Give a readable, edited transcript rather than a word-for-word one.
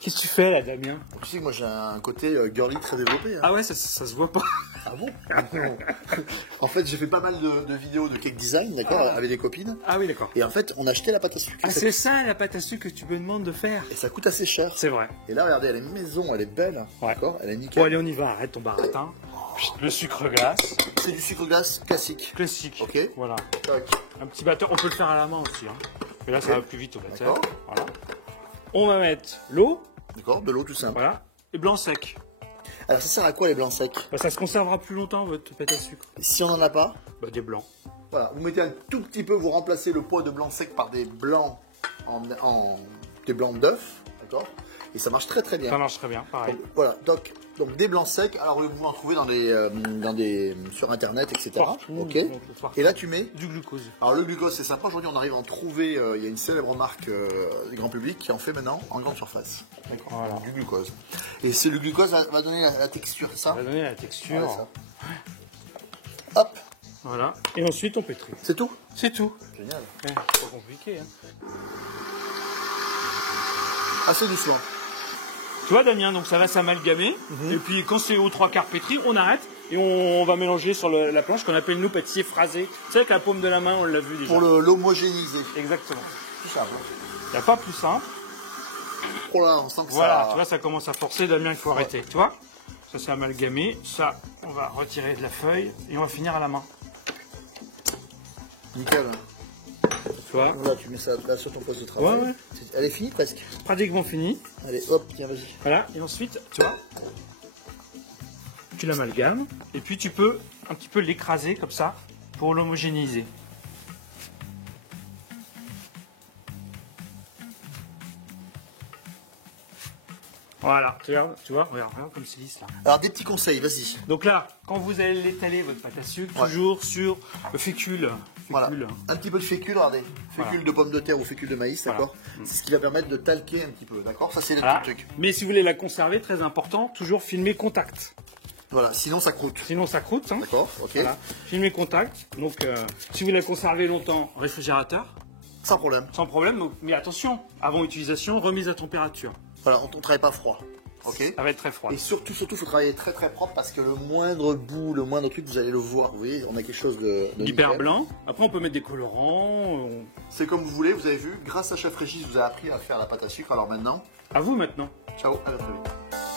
Qu'est-ce que tu fais là, Damien? Tu sais que moi j'ai un côté girly très développé. Hein. Ah ouais, ça se voit pas. Ah bon? En fait, j'ai fait pas mal de vidéos de cake design, d'accord, avec des copines. Ah oui, d'accord. Et en fait, on a acheté la pâte à sucre. Ah, c'est ça la pâte à sucre que tu me demandes de faire. Et ça coûte assez cher. C'est vrai. Et là, regardez, elle est maison, elle est belle, Ouais. d'accord, elle est nickel. Bon, allez, on y va, arrête ton baratin. Le sucre glace. C'est du sucre glace classique. Classique. Ok. Voilà. Tac. Un petit batteur, on peut le faire à la main aussi. Hein. Mais là, ça va plus vite au batteur. D'accord. Voilà. On va mettre l'eau. D'accord, de l'eau tout simple. Voilà. Et blanc sec. Alors ça sert à quoi les blancs secs? Bah, ça se conservera plus longtemps, votre pâte à sucre. Et si on n'en a pas, Bah, des blancs. voilà, vous mettez un tout petit peu, vous remplacez le poids de blanc sec par des blancs des blancs d'œufs, d'accord? Et ça marche très très bien. Ça marche très bien, pareil. Voilà, donc des blancs secs, alors vous pouvez en trouver sur internet, etc. Partout, Ok. partout. Et là tu mets. Du glucose. Alors le glucose c'est sympa, aujourd'hui on arrive à en trouver, il y a une célèbre marque du grand public qui en fait maintenant en grande surface. D'accord. Voilà. Du glucose. Et c'est le glucose va donner la texture, c'est ça? Ça va donner la texture. Ouais, ça. Hop, Voilà. Et ensuite, on pétrit. c'est tout? C'est tout. Génial. Ouais, c'est pas compliqué. Hein. Assez doucement. Tu vois, Damien, donc ça va s'amalgamer. Et puis, quand c'est aux 3/4 pétri, on arrête. Et on va mélanger sur la planche qu'on appelle nous pâtissier phrasé. Tu sais, avec la paume de la main, on l'a vu déjà. Pour l'homogénéiser. Exactement. Tout ça. Il n'y a pas plus simple. Oh là, on sent que Voilà, ça. tu vois, ça commence à forcer. Damien, il faut arrêter. Tu vois, ça c'est amalgamé. Ça, on va retirer de la feuille et on va finir à la main. Nickel. Tu vois, Là, tu mets ça là sur ton poste de travail. Ouais. Elle est finie presque. pratiquement fini. Allez, hop, tiens, vas-y. Voilà, et ensuite, tu vois, tu l'amalgames. Et puis, tu peux un petit peu l'écraser comme ça pour l'homogénéiser. Voilà, tu vois, regarde comme c'est lisse là. Alors, des petits conseils, vas-y. Donc là, quand vous allez l'étaler, votre pâte à sucre, toujours sur le fécule. Voilà. Un petit peu de fécule, regardez. Fécule Voilà. de pomme de terre ou fécule de maïs, Voilà. d'accord. C'est ce qui va permettre de talquer un petit peu, d'accord. Ça, c'est les Voilà. petits trucs. Mais si vous voulez la conserver, très important, toujours filmer contact. Voilà, sinon ça croûte. Sinon ça croûte. Hein. D'accord, ok. Voilà. Filmer contact. Donc si vous la conservez longtemps, réfrigérateur, Sans problème. sans problème. Donc, mais attention, avant utilisation, remise à température. Voilà, on ne travaille pas froid. Ok. Ça va être très froid. Et surtout, il faut travailler très très propre parce que le moindre bout, le moindre truc, vous allez le voir. Vous voyez, on a quelque chose de Hyper nickel. blanc. Après, on peut mettre des colorants. C'est comme vous voulez, vous avez vu. Grâce à Chef Régis, vous a appris à faire la pâte à sucre. Alors maintenant, À vous maintenant. ciao, à très vite.